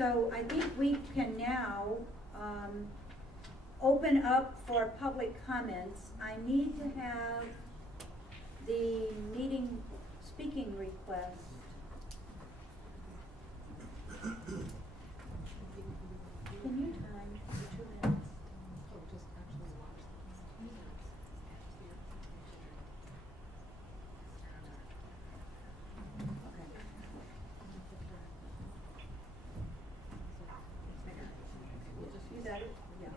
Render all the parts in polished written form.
So I think we can now open up for public comments. I need to have the meeting speaking request. Can you time for 2 minutes? Oh, just actually watch this. Okay. You got it? Yeah.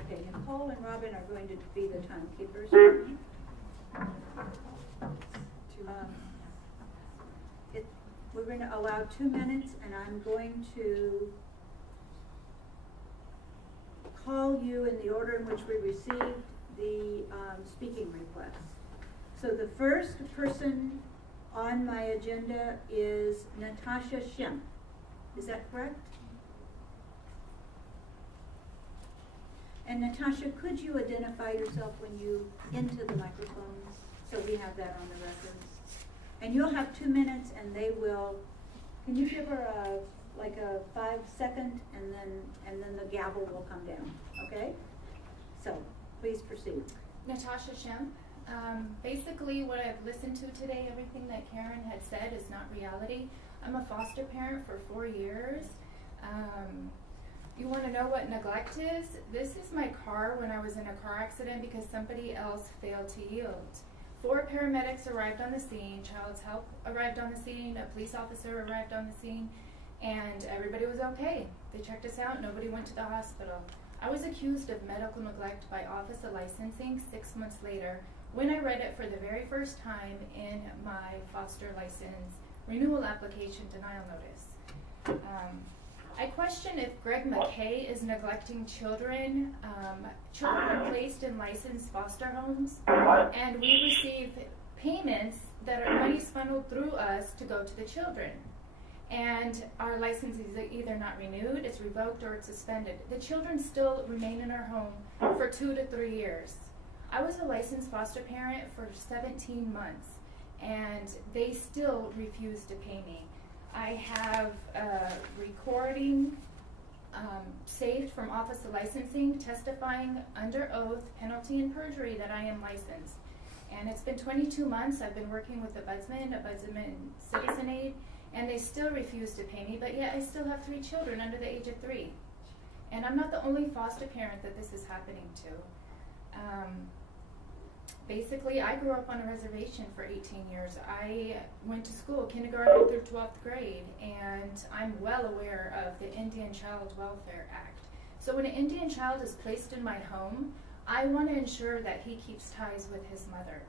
Okay, Nicole and Robin are going to be the timekeepers. We're going to allow 2 minutes, and I'm going to call you in the order in which we received the speaking requests. So the first person on my agenda is Natasha Schimpf. Is that correct? And Natasha, could you identify yourself when you into the microphone so we have that on the record? And you'll have 2 minutes, and they will. Can you give her like a 5-second, and then the gavel will come down? Okay. So please proceed. Natasha Schimpf. Basically, what I've listened to today, everything that Karen had said is not reality. I'm a foster parent for 4 years. You want to know what neglect is? This is my car when I was in a car accident because somebody else failed to yield. 4 paramedics arrived on the scene, Child's Help arrived on the scene, a police officer arrived on the scene, and everybody was okay. They checked us out, nobody went to the hospital. I was accused of medical neglect by Office of Licensing 6 months later when I read it for the very first time in my foster license renewal application denial notice. I question if Greg McKay is neglecting children. Children are placed in licensed foster homes, and we receive payments that are money funneled through us to go to the children. And our license is either not renewed, it's revoked, or it's suspended. The children still remain in our home for 2 to 3 years. I was a licensed foster parent for 17 months, and they still refuse to pay me. I have a recording saved from Office of Licensing testifying under oath, penalty and perjury, that I am licensed. And it's been 22 months. I've been working with the Ombudsman Citizen Aid, and they still refuse to pay me, but yet I still have 3 children under the age of 3. And I'm not the only foster parent that this is happening to. Basically, I grew up on a reservation for 18 years. I went to school, kindergarten through 12th grade, and I'm well aware of the Indian Child Welfare Act. So when an Indian child is placed in my home, I want to ensure that he keeps ties with his mother.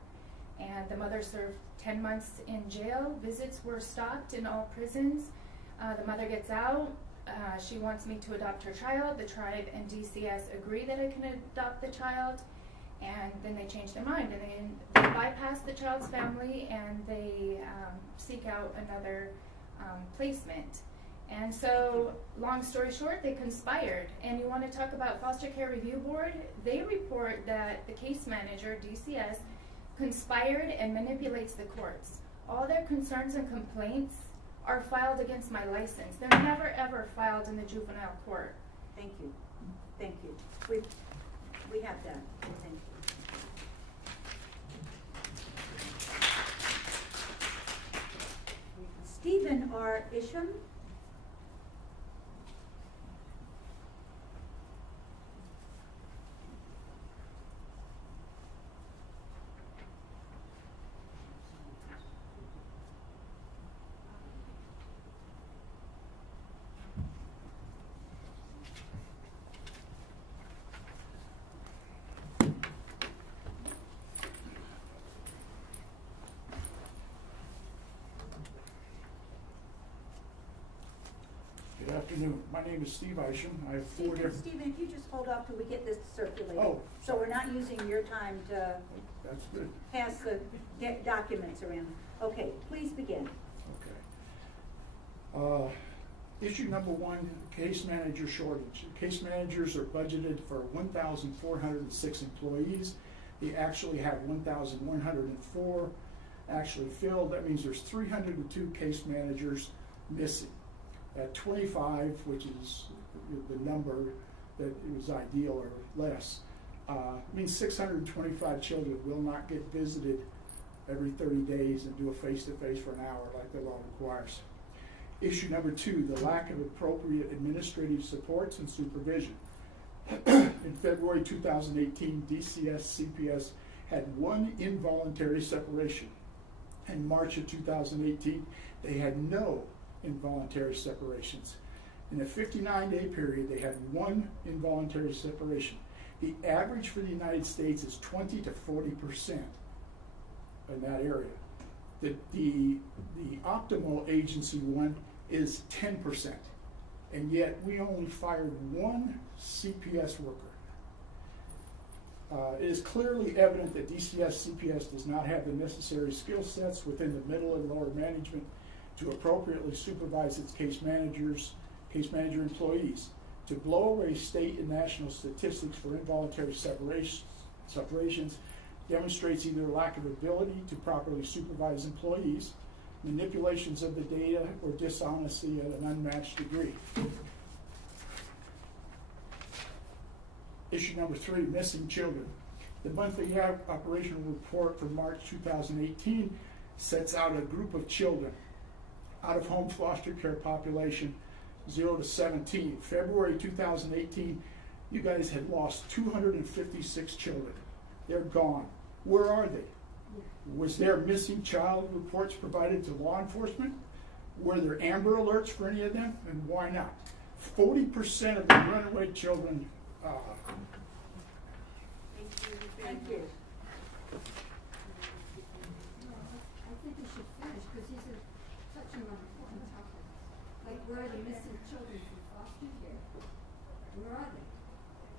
And the mother served 10 months in jail. Visits were stopped in all prisons. The mother gets out. She wants me to adopt her child. The tribe and DCS agree that I can adopt the child. And then they change their mind, and they bypass the child's family, and they seek out another placement. And so, long story short, they conspired. And you want to talk about Foster Care Review Board? They report that the case manager, DCS, conspired and manipulates the courts. All their concerns and complaints are filed against my license. They're never ever filed in the juvenile court. Thank you. Thank you. We have that. Thank you. Stephen R. Isham. Good afternoon. My name is Steve Isham. I have 4 different... Stephen, if you just hold off till we get this circulated. Oh. So we're not using your time to That's good. pass the documents around. Okay, please begin. Okay. Issue number 1, case manager shortage. Case managers are budgeted for 1,406 employees. They actually have 1,104 actually filled. That means there's 302 case managers missing. At 25, which is the number that it was ideal or less, means 625 children will not get visited every 30 days and do a face-to-face for an hour like the law requires. Issue number 2, the lack of appropriate administrative supports and supervision. In February 2018, DCS CPS had 1 involuntary separation. In March of 2018, they had no involuntary separations. In a 59-day period, they had 1 involuntary separation. The average for the United States is 20 to 40% in that area. The optimal agency one is 10%, and yet we only fired 1 CPS worker. It is clearly evident that DCS CPS does not have the necessary skill sets within the middle and lower management to appropriately supervise its case manager employees. To blow away state and national statistics for involuntary separations demonstrates either lack of ability to properly supervise employees, manipulations of the data, or dishonesty at an unmatched degree. Issue number 3, missing children. The monthly operational report for March 2018 sets out a group of children, out-of-home foster care population, 0 to 17. February 2018, you guys had lost 256 children. They're gone. Where are they? Was there missing child reports provided to law enforcement? Were there Amber Alerts for any of them? And why not? 40% of the runaway children. Thank you. I think we should finish, because these are such an important topic. Like, where are the missing children from foster care? Where are they?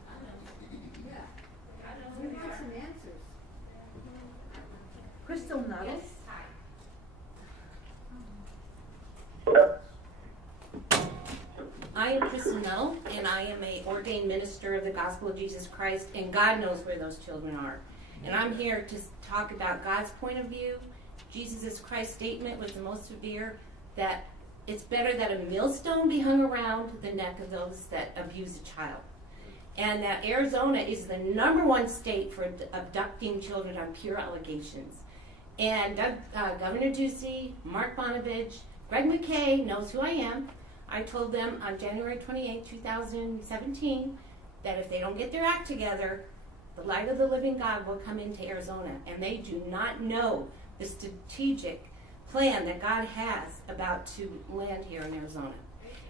I don't know. Yeah. I don't We know. want some answers. Crystal Nuttall. Yes. Hi. I am Kristen Null, and I am a ordained minister of the Gospel of Jesus Christ, and God knows where those children are. And I'm here to talk about God's point of view. Jesus Christ's statement was the most severe, that it's better that a millstone be hung around the neck of those that abuse a child. And that Arizona is the #1 state for abducting children on pure allegations. And Governor Ducey, Mark Bonovich, Greg McKay knows who I am. I told them on January 28, 2017, that if they don't get their act together, the light of the living God will come into Arizona. And they do not know the strategic plan that God has about to land here in Arizona.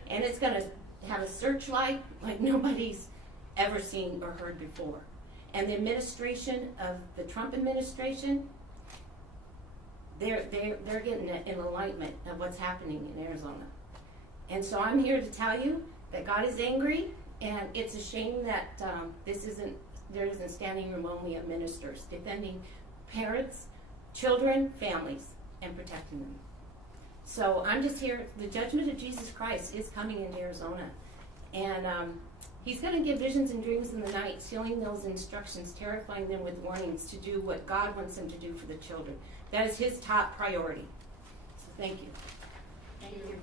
And it's going to have a searchlight like nobody's ever seen or heard before. And the administration of the Trump administration, they're getting in alignment of what's happening in Arizona. And so I'm here to tell you that God is angry, and it's a shame that there isn't standing room only of ministers defending parents, children, families, and protecting them. So I'm just here. The judgment of Jesus Christ is coming into Arizona, and he's going to give visions and dreams in the night, sealing those instructions, terrifying them with warnings to do what God wants them to do for the children. That is his top priority. So thank you. Thank you.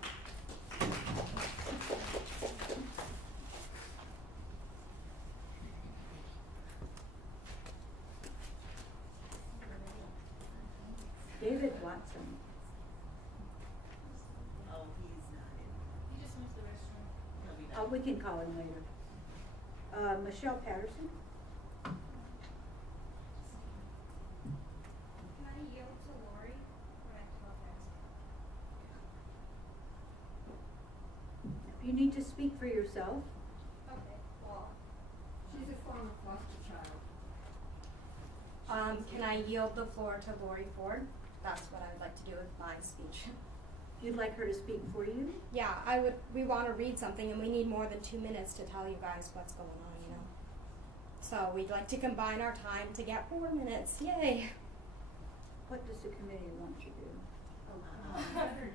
David Watson. Oh, he's not in. He just went to the restroom. He'll be Oh, back. we can call him later. Michelle Patterson. Can I yield to Lori when I come up next? You need to speak for yourself. Okay, well, She's a former foster child. can I yield the floor to Lori Ford? That's what I would like to do with my speech. You'd like her to speak for you? Yeah, we want to read something and we need more than 2 minutes to tell you guys what's going on, you know. So we'd like to combine our time to get 4 minutes, yay. What does the committee want to do?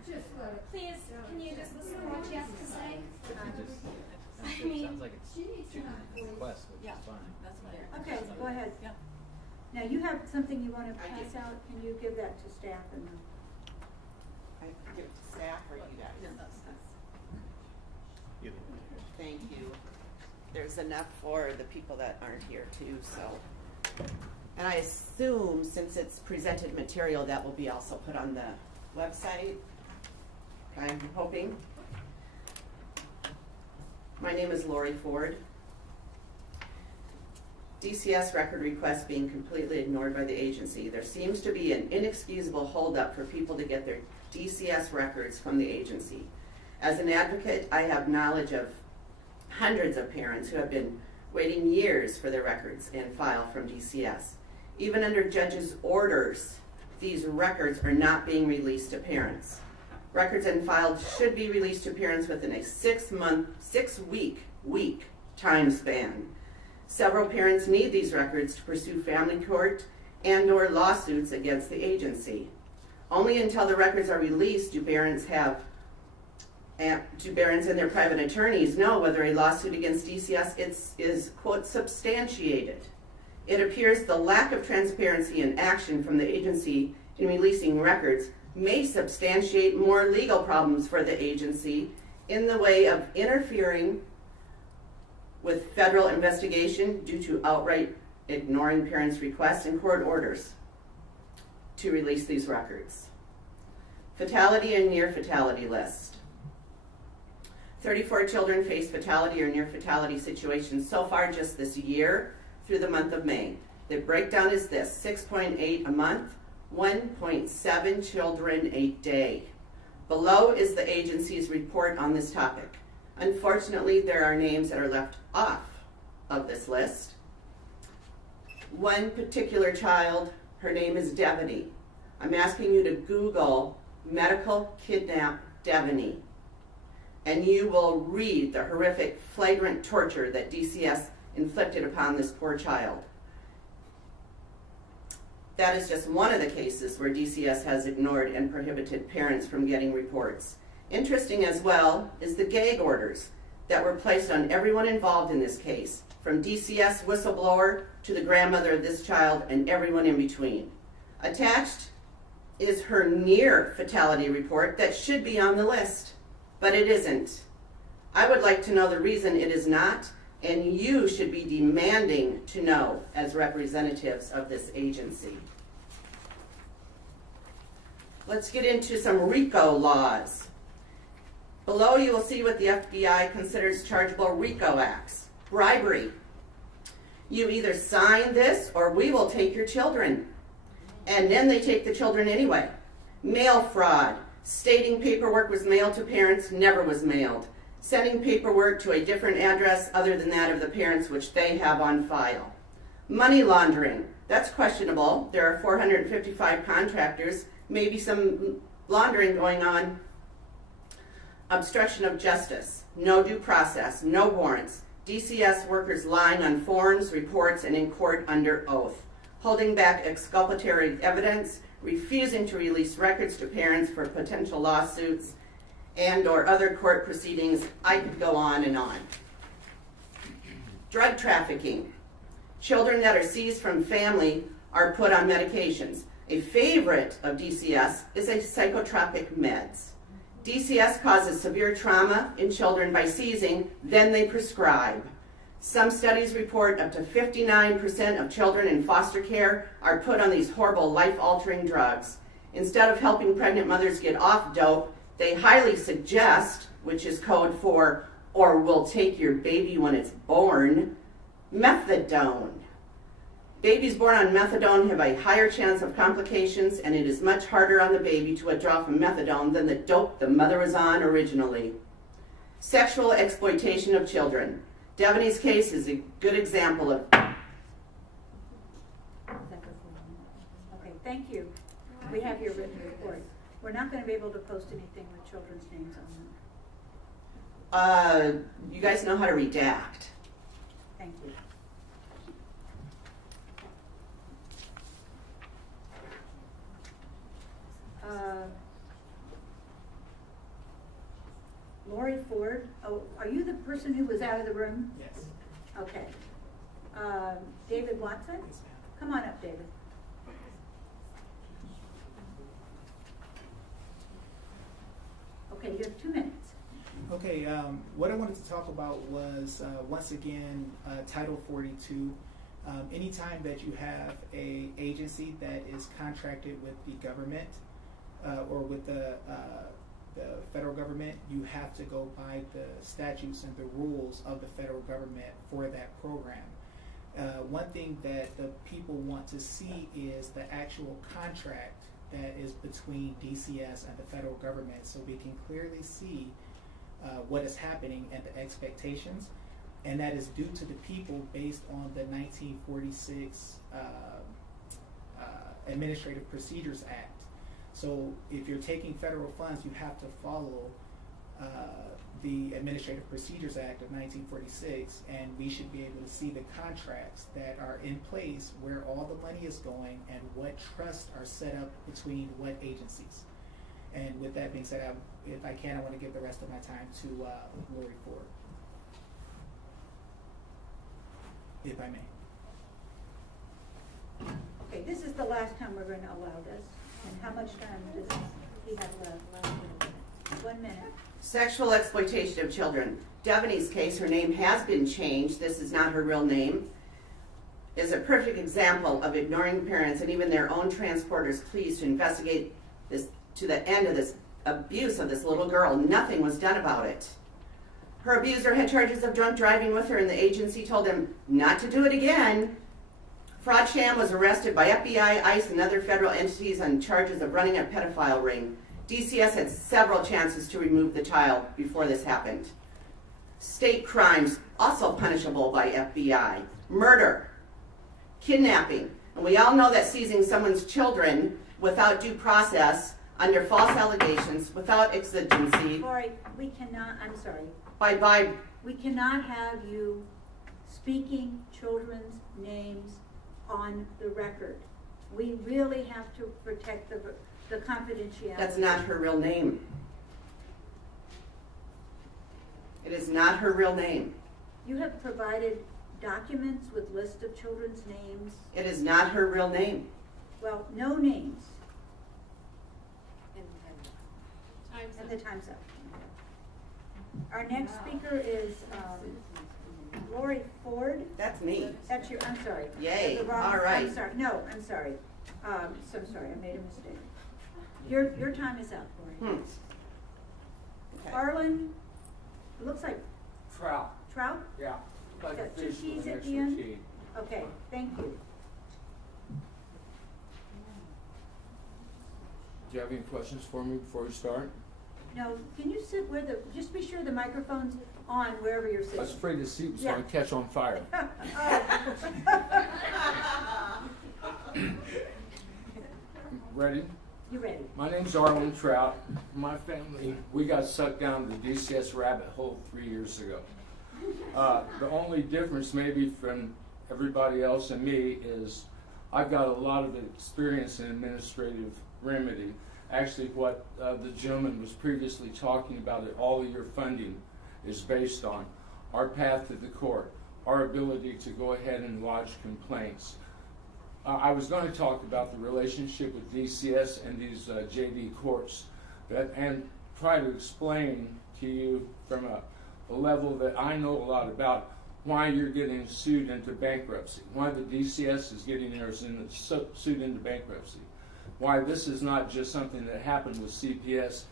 Just let it. Please, can you just listen to what she has to say? It mean, sounds like it's She needs to two have a voice. requests, which Yeah. is fine. That's fine. Okay, go ahead. Yeah. Now, you have something you want to I pass do. out. Can you give that to staff and I give it to staff or you guys? Yeah, that's. there's enough for the people that aren't here too, so. And I assume since it's presented material, that will be also put on the website. I'm hoping. My name is Lori Ford. DCS record requests being completely ignored by the agency. There seems to be an inexcusable holdup for people to get their DCS records from the agency. As an advocate, I have knowledge of hundreds of parents who have been waiting years for their records and file from DCS. Even under judges' orders, these records are not being released to parents. Records and files should be released to parents within a 6 week time span. Several parents need these records to pursue family court and/or lawsuits against the agency. Only until the records are released do parents and their private attorneys know whether a lawsuit against DCS is quote, substantiated. It appears the lack of transparency and action from the agency in releasing records may substantiate more legal problems for the agency in the way of interfering with federal investigation due to outright ignoring parents' requests and court orders to release these records. Fatality and near fatality list. 34 children face fatality or near fatality situations so far just this year through the month of May. The breakdown is this: 6.8 a month, 1.7 children a day. Below is the agency's report on this topic. Unfortunately, there are names that are left off of this list. One particular child, her name is Devaney. I'm asking you to Google medical kidnap Devaney, and you will read the horrific, flagrant torture that DCS inflicted upon this poor child. That is just one of the cases where DCS has ignored and prohibited parents from getting reports. Interesting as well is the gag orders that were placed on everyone involved in this case, from DCS whistleblower to the grandmother of this child and everyone in between. Attached is her near fatality report that should be on the list, but it isn't. I would like to know the reason it is not, and you should be demanding to know as representatives of this agency. Let's get into some RICO laws. Below you will see what the FBI considers chargeable RICO acts. Bribery. You either sign this or we will take your children. And then they take the children anyway. Mail fraud. Stating paperwork was mailed to parents, never was mailed. Sending paperwork to a different address other than that of the parents which they have on file. Money laundering. That's questionable. There are 455 contractors, maybe some laundering going on. Obstruction of justice. No due process, no warrants. DCS workers lying on forms, reports, and in court under oath. Holding back exculpatory evidence, refusing to release records to parents for potential lawsuits and or other court proceedings. I could go on and on. Drug trafficking. Children that are seized from family are put on medications. A favorite of DCS is a psychotropic meds. DCS causes severe trauma in children by seizing, then they prescribe. Some studies report up to 59% of children in foster care are put on these horrible life-altering drugs. Instead of helping pregnant mothers get off dope, they highly suggest, which is code for, or will take your baby when it's born, methadone. Babies born on methadone have a higher chance of complications, and it is much harder on the baby to withdraw from methadone than the dope the mother was on originally. Sexual exploitation of children. Devaney's case is a good example of. Okay, thank you. We have your written report. We're not going to be able to post anything with children's names on them. You guys know how to redact. Thank you. Lori Ford, oh, are you the person who was out of the room? Yes. Okay. David Watson? Yes, ma'am. Come on up, David. Okay, you have 2 minutes. Okay, what I wanted to talk about was, once again, Title 42. Anytime that you have a agency that is contracted with the government or with the federal government, you have to go by the statutes and the rules of the federal government for that program. One thing that the people want to see is the actual contract that is between DCS and the federal government, so we can clearly see what is happening and the expectations, and that is due to the people based on the 1946 Administrative Procedures Act. So if you're taking federal funds, you have to follow the Administrative Procedures Act of 1946, and we should be able to see the contracts that are in place, where all the money is going, and what trusts are set up between what agencies. And with that being said, if I can, I want to give the rest of my time to Lori Ford, if I may. Okay, this is the last time we're going to allow this. And how much time does he have left? 1 minute. Sexual exploitation of children. Devaney's case, her name has been changed. This is not her real name. Is a perfect example of ignoring parents and even their own transporters' pleas to investigate this to the end of this abuse of this little girl. Nothing was done about it. Her abuser had charges of drunk driving with her, and the agency told him not to do it again. Fraud Sham was arrested by FBI, ICE, and other federal entities on charges of running a pedophile ring. DCS had several chances to remove the child before this happened. State crimes, also punishable by FBI. Murder, kidnapping, and we all know that seizing someone's children without due process, under false allegations, without exigency. Lori, we cannot, I'm sorry. We cannot have you speaking children's names on the record. We really have to protect the confidentiality. That's not her real name. It is not her real name. You have provided documents with lists of children's names. It is not her real name. Well, no names. And the time's up. Our next speaker is Lori Ford. That's me. That's your, I'm sorry. Yay. The wrong, All right. I'm sorry. No, I'm sorry. So sorry, I made a mistake. Your time is up, Lori. Okay. Arlen, it looks like Trout. trout? Yeah. Like Got a two fish with T's an at extra the end? T. Okay, thank you. Do you have any questions for me before we start? No, can you sit where just be sure the microphone's on wherever you're sitting. I was afraid the seat was Yeah. going to catch on fire. Ready? You ready? My name's Arlen Trout. My family, we got sucked down the DCS rabbit hole 3 years ago. The only difference maybe from everybody else and me is I've got a lot of experience in administrative remedy. Actually, what the gentleman was previously talking about, that all of your funding is based on our path to the court, our ability to go ahead and lodge complaints. I was going to talk about the relationship with DCS and these JD courts, and try to explain to you from a level that I know a lot about why you're getting sued into bankruptcy, why the DCS is getting theirs sued into bankruptcy, why this is not just something that happened with CPS.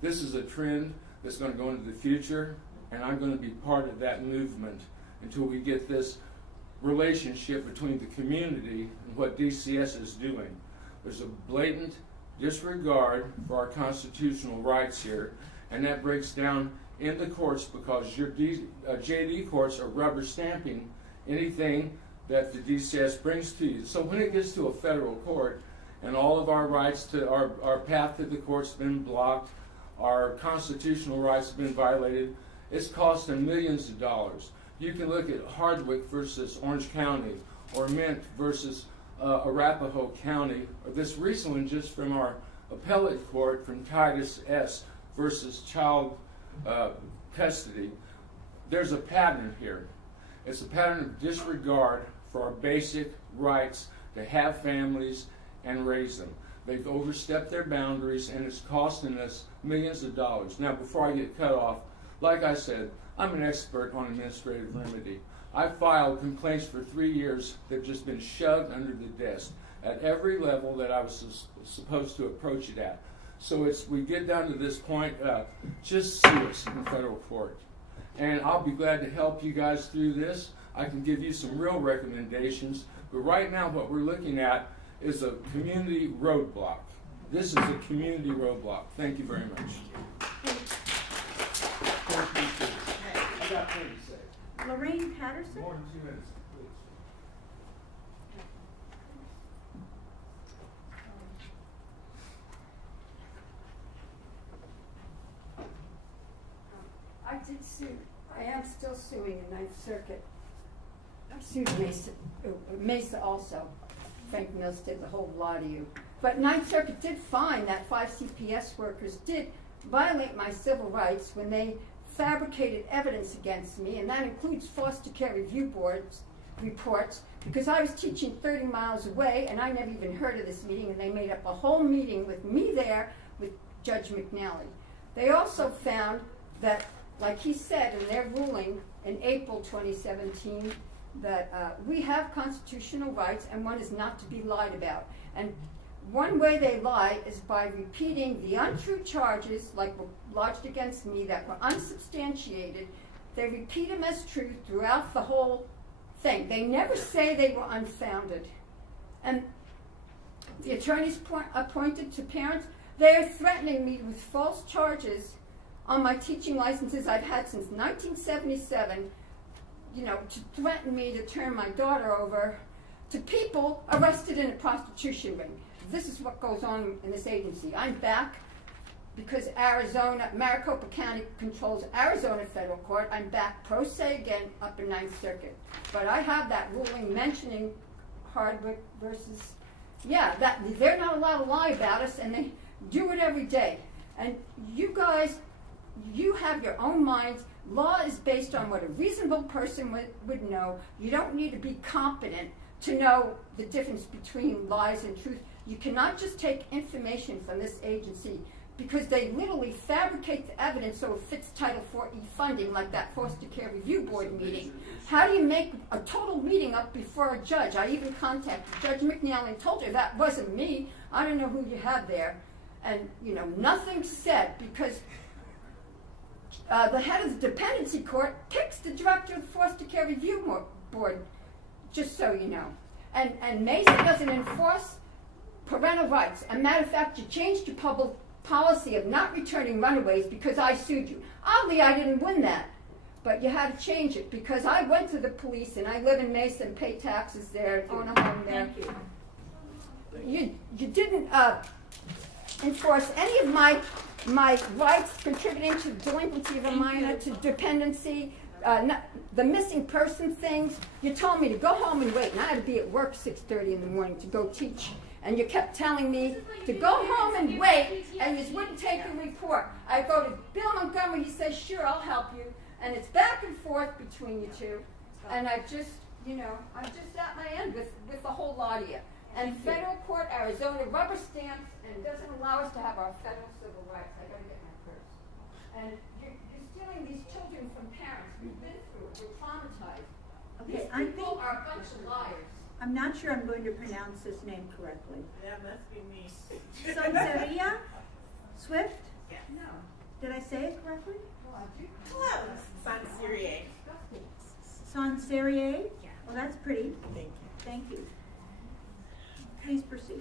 This is a trend that's going to go into the future, and I'm going to be part of that movement until we get this relationship between the community and what DCS is doing. There's a blatant disregard for our constitutional rights here, and that breaks down in the courts because your JD courts are rubber stamping anything that the DCS brings to you. So when it gets to a federal court and all of our rights to our path to the court's been blocked, our constitutional rights have been violated, it's cost them millions of dollars. You can look at Hardwick versus Orange County, or Mint versus Arapahoe County, or this recent one just from our appellate court from Titus S. versus child custody. There's a pattern here. It's a pattern of disregard for our basic rights to have families and raise them. They've overstepped their boundaries, and it's costing us millions of dollars. Now, before I get cut off, Like I said, I'm an expert on administrative remedy. I filed complaints for 3 years that have just been shoved under the desk at every level that I was supposed to approach it at. So we get down to this point, just sue us in federal court. And I'll be glad to help you guys through this. I can give you some real recommendations, but right now what we're looking at is a community roadblock. This is a community roadblock. Thank you very much. I got plenty to say. Lorraine Patterson? More than 2 minutes, please. I did sue. I am still suing in Ninth Circuit. I sued Mesa also. Frank Mills did the whole lot of you. But Ninth Circuit did find that 5 CPS workers did violate my civil rights when they fabricated evidence against me, and that includes foster care review boards reports, because I was teaching 30 miles away, and I never even heard of this meeting, and they made up a whole meeting with me there with Judge McNally. They also found that, like he said in their ruling in April 2017, that we have constitutional rights and one is not to be lied about. And one way they lie is by repeating the untrue charges, like were lodged against me, that were unsubstantiated. They repeat them as true throughout the whole thing. They never say they were unfounded. And the attorneys appointed to parents, they are threatening me with false charges on my teaching licenses I've had since 1977, to threaten me to turn my daughter over to people arrested in a prostitution ring. This is what goes on in this agency. I'm back because Maricopa County controls Arizona federal court. I'm back pro se again up in Ninth Circuit. But I have that ruling mentioning Hardwick versus, that they're not allowed to lie about us, and they do it every day. And you guys, you have your own minds. Law is based on what a reasonable person would know. You don't need to be competent to know the difference between lies and truth. You cannot just take information from this agency, because they literally fabricate the evidence so it fits Title IV-E funding, like that foster care review board meeting. How do you make a total meeting up before a judge? I even contacted Judge McNally and told her that wasn't me. I don't know who you had there. And, nothing said, because the head of the dependency court picks the director of the foster care review board, just so you know. And Mesa doesn't enforce parental rights. As a matter of fact, you changed your public policy of not returning runaways because I sued you. Oddly, I didn't win that, but you had to change it because I went to the police and I live in Mesa and pay taxes there and own a home there. Thank you. You didn't enforce any of my rights contributing to the delinquency of a minor, to dependency, the missing person things. You told me to go home and wait, and I had to be at work 6:30 in the morning to go teach. And you kept telling me to go home and wait, and you wouldn't take a report. I go to Bill Montgomery, he says, sure, I'll help you. And it's back and forth between you two. And I'm just at my end with the whole lot of you. And federal court, Arizona rubber stamps and doesn't allow us to have our federal civil rights. I gotta get my purse. And you're stealing these children from parents. We've been through it. We're traumatized. Okay, These people are a bunch of liars. I'm not sure I'm going to pronounce this name correctly. That must be me. Sanseria Swift? Yes. No. Did I say it correctly? Well, I do. Close. Sanseria. Sanseria? Yeah. Well, that's pretty. Thank you. Thank you. Please proceed.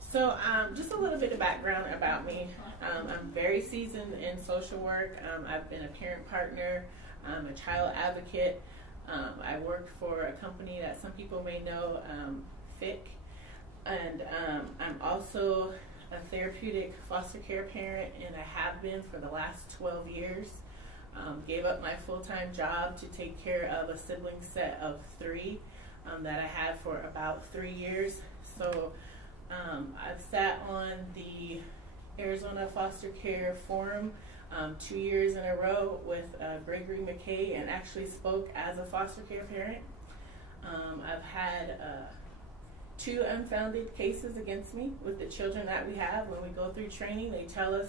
So, just a little bit of background about me. I'm very seasoned in social work. I've been a parent partner, a child advocate. I worked for a company that some people may know, FIC, and I'm also a therapeutic foster care parent, and I have been for the last 12 years. Gave up my full-time job to take care of a sibling set of 3 that I had for about 3 years. So I've sat on the Arizona Foster Care Forum 2 years in a row with Gregory McKay, and actually spoke as a foster care parent. I've had 2 unfounded cases against me with the children that we have. When we go through training, they tell us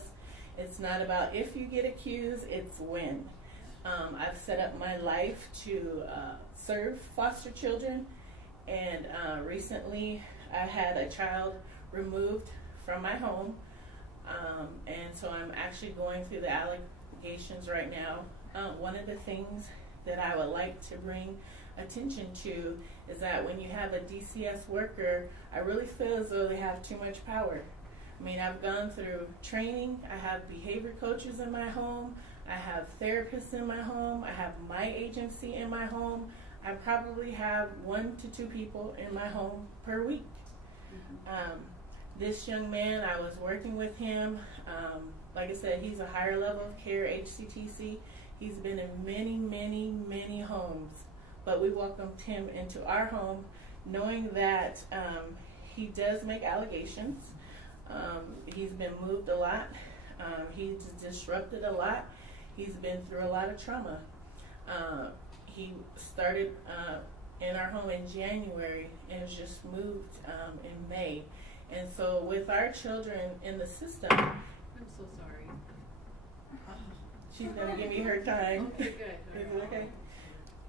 It's not about if you get accused, it's when. I've set up my life to serve foster children, and recently I had a child removed from my home, and so I'm actually going through the allegations right now. One of the things that I would like to bring attention to is that when you have a DCS worker, I really feel as though they have too much power. I mean, I've gone through training, I have behavior coaches in my home, I have therapists in my home, I have my agency in my home. I probably have 1 to 2 people in my home per week. This young man, I was working with him. Like I said, he's a higher level of care, HCTC. He's been in many, many, many homes, but we welcomed him into our home knowing that he does make allegations. He's been moved a lot. He's disrupted a lot. He's been through a lot of trauma. He started in our home in January and was just moved in May. And so with our children in the system, I'm so sorry. she's going to give me her time. Okay, good. Is it okay?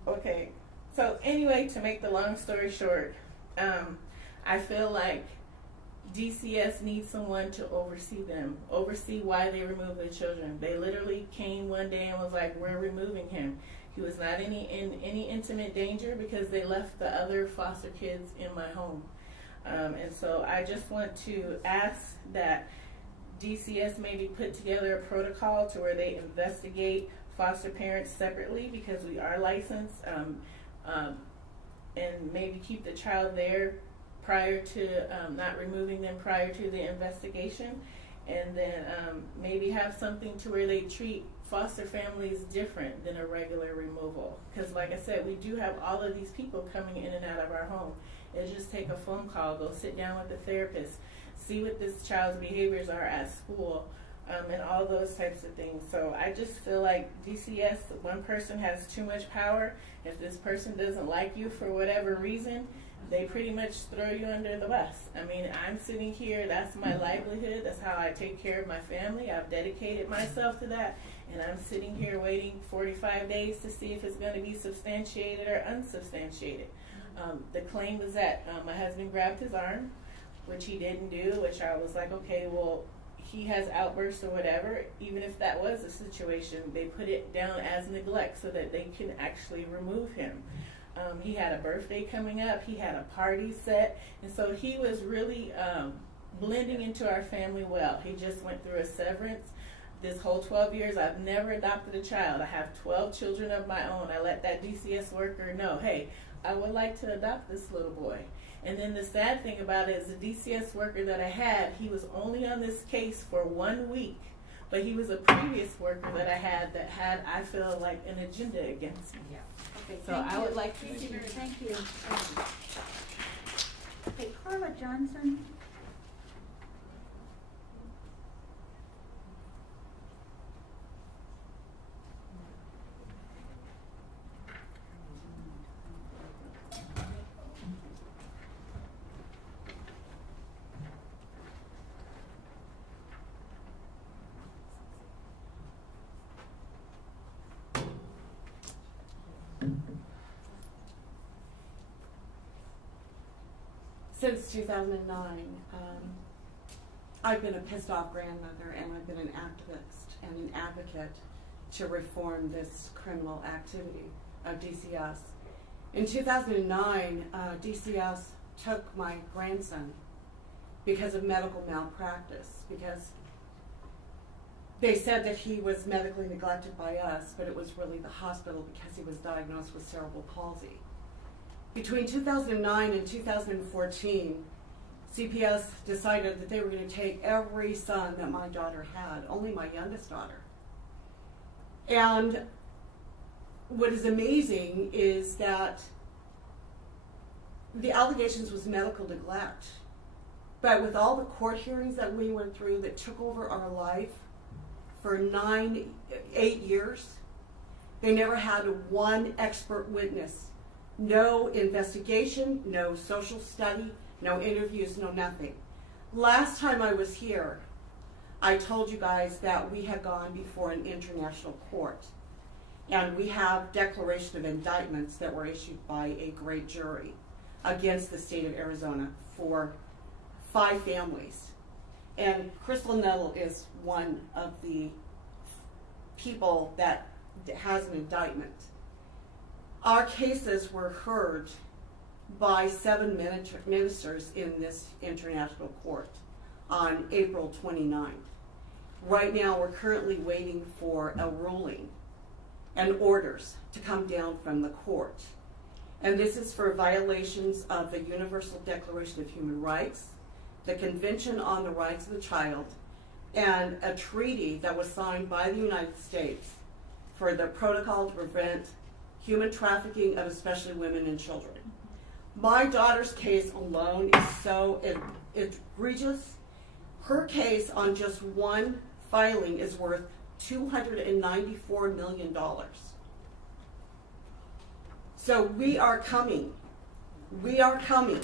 Okay. So anyway, to make the long story short, I feel like DCS needs someone to oversee them, oversee why they remove the children. They literally came one day and was like, we're removing him. He was not in any intimate danger because they left the other foster kids in my home. And so I just want to ask that DCS maybe put together a protocol to where they investigate foster parents separately because we are licensed, and maybe keep the child there prior to not removing them prior to the investigation, and then maybe have something to where they treat foster families different than a regular removal. Because like I said, we do have all of these people coming in and out of our home. It just take a phone call, go sit down with the therapist, see what this child's behaviors are at school, and all those types of things. So I just feel like DCS, one person has too much power. If this person doesn't like you for whatever reason, they pretty much throw you under the bus. I mean, I'm sitting here, that's my livelihood, that's how I take care of my family. I've dedicated myself to that, and I'm sitting here waiting 45 days to see if it's going to be substantiated or unsubstantiated. The claim was that my husband grabbed his arm, which he didn't do, which I was like, okay, well, he has outbursts or whatever. Even if that was a situation, they put it down as neglect so that they can actually remove him. He had a birthday coming up, he had a party set, and so he was really blending into our family well. He just went through a severance. This whole 12 years, I've never adopted a child. I have 12 children of my own. I let that DCS worker know, hey, I would like to adopt this little boy. And then the sad thing about it is the DCS worker that I had, he was only on this case for 1 week, but he was a previous worker that I had, I feel like, an agenda against me. Yeah. Okay, So thank I you. would like to. Thank you. Okay, Carla Johnson. Since 2009, I've been a pissed off grandmother, and I've been an activist and an advocate to reform this criminal activity of DCS. In 2009, DCS took my grandson because of medical malpractice, because they said that he was medically neglected by us, but it was really the hospital because he was diagnosed with cerebral palsy. Between 2009 and 2014, CPS decided that they were going to take every son that my daughter had, only my youngest daughter. And what is amazing is that the allegations was medical neglect. But with all the court hearings that we went through that took over our life for 8 years, they never had one expert witness. No investigation, no social study, no interviews, no nothing. Last time I was here, I told you guys that we had gone before an international court, and we have declaration of indictments that were issued by a great jury against the state of Arizona for 5 families. And Crystal Nettle is one of the people that has an indictment. Our cases were heard by 7 ministers in this international court on April 29th. Right now, we're currently waiting for a ruling and orders to come down from the court. And this is for violations of the Universal Declaration of Human Rights, the Convention on the Rights of the Child, and a treaty that was signed by the United States for the protocol to prevent human trafficking of especially women and children. My daughter's case alone is so egregious. Her case on just one filing is worth $294 million. So we are coming. We are coming.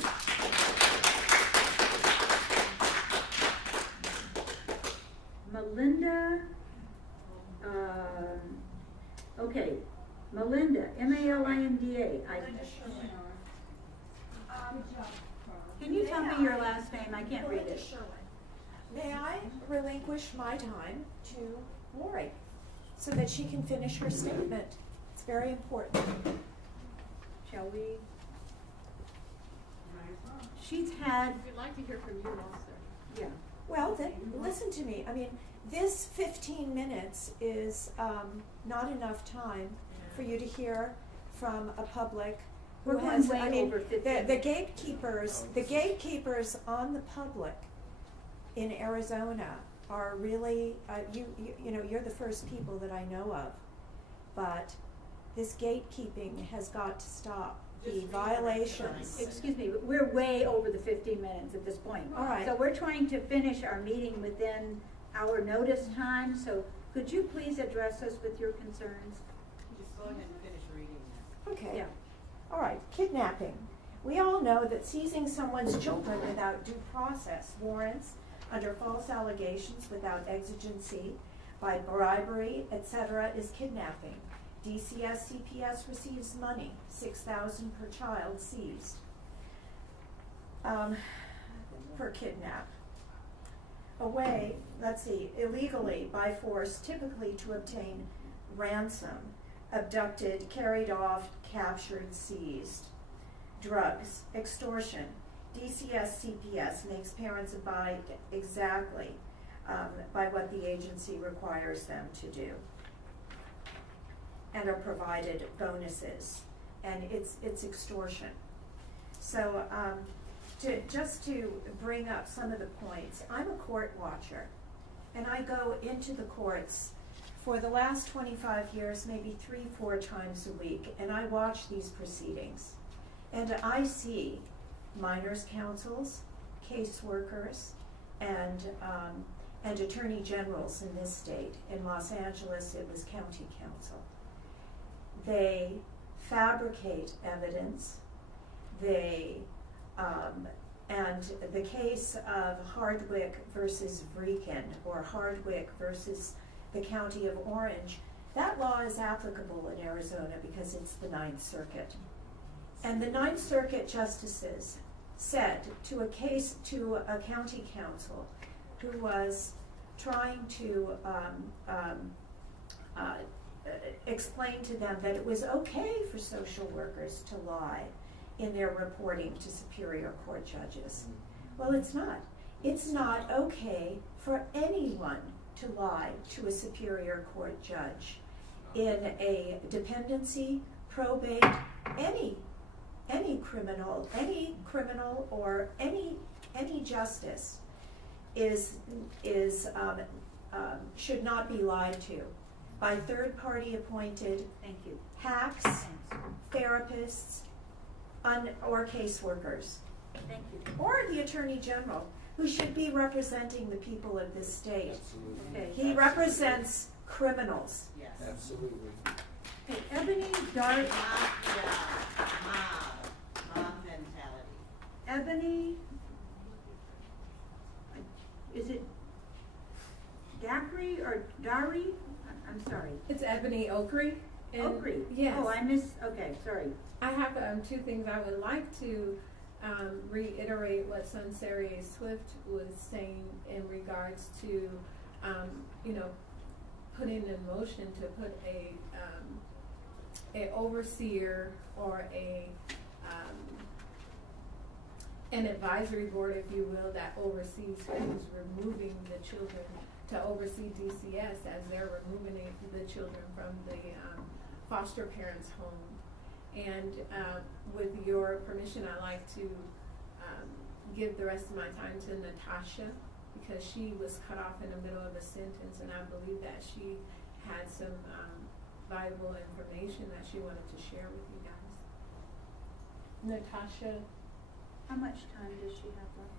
Melinda, okay, Melinda, M-A-L-I-N-D-A. Can you tell me your last name? I can't read it. May I relinquish my time to Lori so that she can finish her statement? It's very important. Shall we? She's had. We'd like to hear from you also. Yeah. Well, then, listen to me. I mean, this 15 minutes is not enough time for you to hear from a public who We're has, going way I mean, over 15 the gatekeepers on the public in Arizona are really, you know, you're the first people that I know of, but this gatekeeping has got to stop. The violations. Excuse me, but we're way over the 15 minutes at this point. All right. So we're trying to finish our meeting within our notice time, so could you please address us with your concerns? Just go ahead and finish reading that. Okay. Yeah. All right, kidnapping. We all know that seizing someone's children without due process, warrants, under false allegations without exigency, by bribery, etc., is kidnapping. DCS CPS receives money, $6,000 per child seized per kidnap. Away, let's see, illegally by force, typically to obtain ransom, abducted, carried off, captured, seized. Drugs, extortion. DCS CPS makes parents abide exactly by what the agency requires them to do, and are provided bonuses, and it's extortion. So just to bring up some of the points, I'm a court watcher, and I go into the courts for the last 25 years, maybe 3-4 times a week, and I watch these proceedings, and I see minors' counsels, caseworkers, and attorney generals in this state. In Los Angeles, it was county counsel. They fabricate evidence. They, and the case of Hardwick versus Vreeken, or Hardwick versus the County of Orange, that law is applicable in Arizona because it's the Ninth Circuit. And the Ninth Circuit justices said to a county counsel who was trying to explain to them that it was okay for social workers to lie in their reporting to Superior Court judges. Well, it's not. It's not okay for anyone to lie to a Superior Court judge in a dependency, probate, any criminal or any justice should not be lied to by third-party appointed hacks, therapists, or caseworkers. Thank you. Or the Attorney General, who should be representing the people of this state. Absolutely. Okay. He represents criminals. Yes. Absolutely. Okay, Ebony Dart. Mob mentality. Ebony, is it Okri or Dari? I'm sorry. It's Ebony Okri. And Okri. Yes. Oh, okay, sorry. I have two things I would like to reiterate what Sunsari Swift was saying in regards to, putting in motion to put a overseer or an advisory board, if you will, that oversees who's removing the children to oversee DCS as they're removing the children from the foster parents' home. And with your permission, I'd like to give the rest of my time to Natasha, because she was cut off in the middle of a sentence, and I believe that she had some valuable information that she wanted to share with you guys. Natasha. How much time does she have left?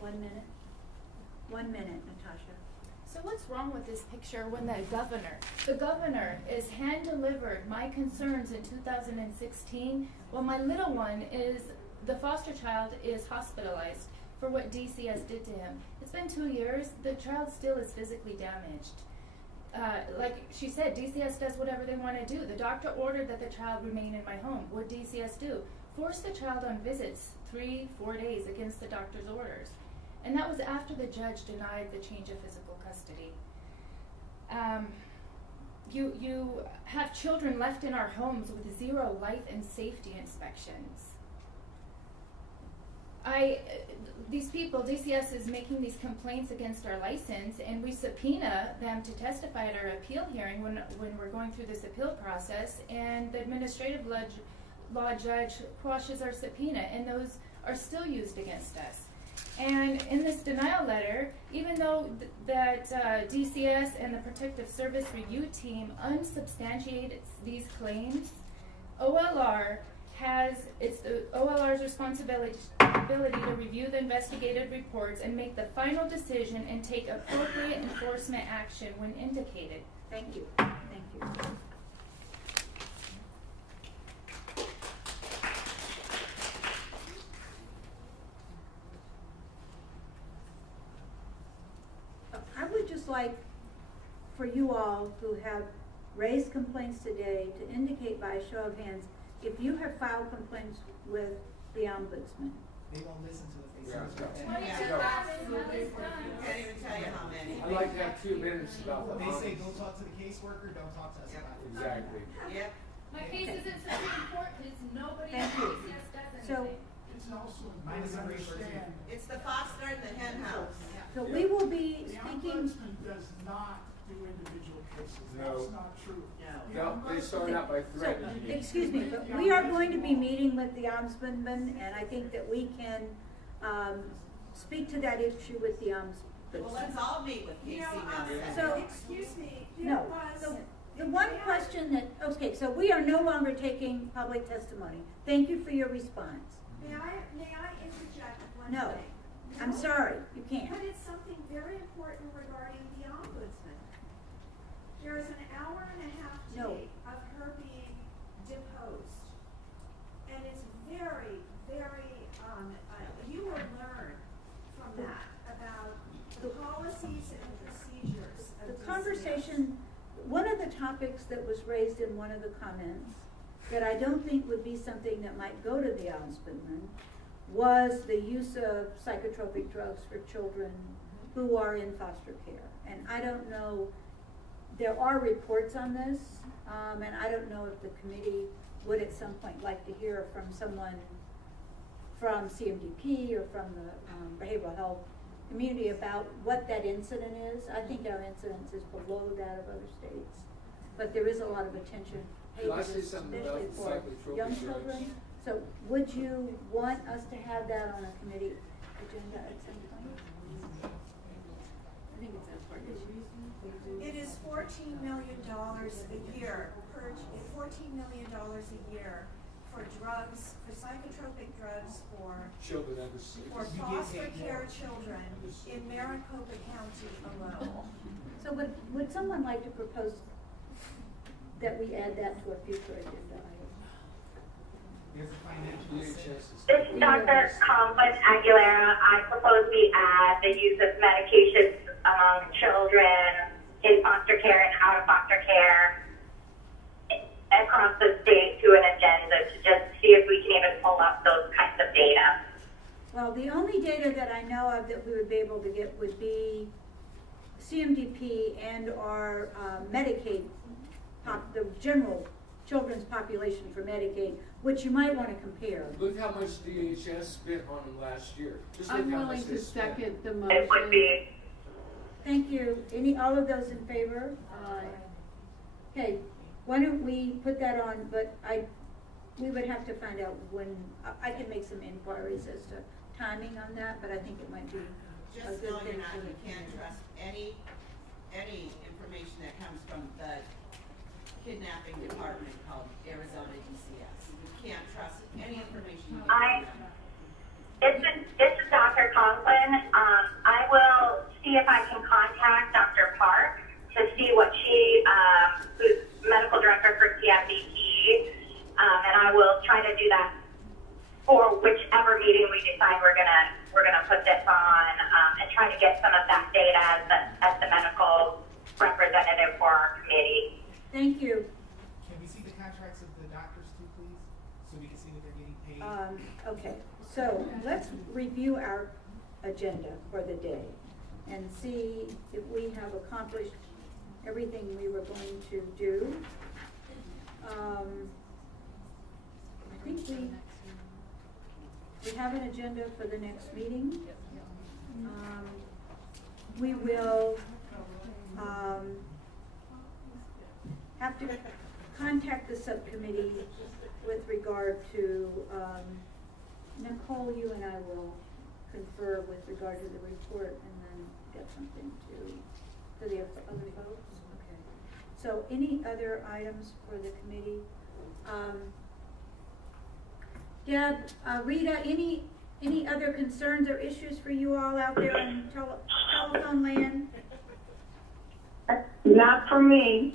1 minute? 1 minute, Natasha. So what's wrong with this picture when the governor is hand-delivered my concerns in 2016 when my little one the foster child is hospitalized for what DCS did to him. It's been 2 years, the child still is physically damaged. Like she said, DCS does whatever they want to do. The doctor ordered that the child remain in my home. What did DCS do? Force the child on visits 3-4 days against the doctor's orders. And that was after the judge denied the change of physical custody. You have children left in our homes with 0 life and safety inspections. These people, DCS is making these complaints against our license, and we subpoena them to testify at our appeal hearing when we're going through this appeal process, and the administrative law judge quashes our subpoena, and those are still used against us. And in this denial letter, even though that DCS and the Protective Service Review Team unsubstantiated these claims, it's the OLR's responsibility to review the investigative reports and make the final decision and take appropriate enforcement action when indicated. Thank you. Thank you. I would just like for you all who have raised complaints today to indicate by a show of hands if you have filed complaints with the ombudsman. They won't listen to the Yeah. Can't even tell you how many. I'd like to have 2 minutes about the They say go talk to the caseworker, don't talk to us about it. Exactly. Yep. My case isn't Supreme Court because nobody at Thank you. DCS does anything. So, It's also Minus important a to brief understand. It's the foster and the hen house. so we will be The speaking. ombudsman does not do individual cases. No. That's not true. The No, they start out by threatening So, you. excuse me, but we are going to be meeting with the ombudsman, and I think that we can speak to that issue with the ombudsman. Well, let's all meet with Casey Nelson. So, Excuse me, no, the one question that, okay, so we are no longer taking public testimony. Thank you for your response. May I interject one No, thing? I'm sorry, you can't. But it's something very important regarding the ombudsman. There is an hour and a half No. tape of her being deposed. And it's very, very, you will learn from that about the policies and procedures of The DCS. conversation, one of the topics that was raised in one of the comments that I don't think would be something that might go to the ombudsman was the use of psychotropic drugs for children who are in foster care. And I don't know, there are reports on this, and I don't know if the committee would at some point like to hear from someone from CMDP or from the behavioral health community about what that incident is. I think our incidence is below that of other states, but there is a lot of attention paid Can I to say this, something especially about for psychotropic young drugs? children. So would you want us to have that on a committee agenda at some point? I think it's an important issue. It is $14 million a year, $14 million a year for drugs, for psychotropic drugs for Children under 6. for foster care children in Maricopa County alone. So would someone like to propose that we add that to a future agenda item? There's a financial incentive. This is Dr. Conklin Aguilera. I propose we add the use of medications among children in foster care and out of foster care across the state to an agenda to just see if we can even pull up those kinds of data. Well, the only data that I know of that we would be able to get would be CMDP and our Medicaid, the general children's population for Medicaid, which you might want to compare. Look how much DHS spent on them last year. Just look I'm how willing much to they spent. second the It would motion. be. Thank you. All of those in favor? Aye. Okay, why don't we put that on, but we would have to find out when, I can make some inquiries as to timing on that, but I think it might be a Just good know thing for the you can't trust any information that comes from the kidnapping department called Arizona DCS. You can't trust any information you get from them. This is Dr. Conklin. I will see if I can contact Dr. Park to see what she, who's medical director for CMDP, and I will try to do that for whichever meeting we decide we're gonna put this on, and try to get some of that data as the medical representative for our committee. Thank you. Can we see the contracts of the doctors too, please? So we can see what they're getting paid? Okay, so let's review our agenda for the day and see if we have accomplished everything we were going to do. I think we have an agenda for the next meeting. We will have to contact the subcommittee with regard to, Nicole, you and I will confer with regard to the report and then get something to the other folks. Okay. So any other items for the committee? Deb, Rita, any other concerns or issues for you all out there in telephone land? Not for me.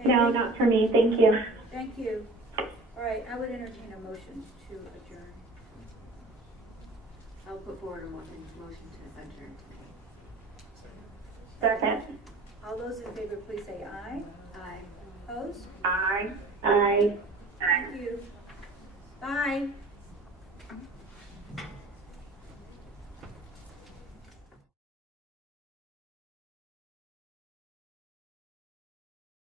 Okay. No, not for me. Thank you. Thank you. All right, I would entertain a motion to adjourn. I'll put forward a motion to adjourn. Second. All those in favor, please say aye. Aye. Opposed? Aye. Aye. Thank you.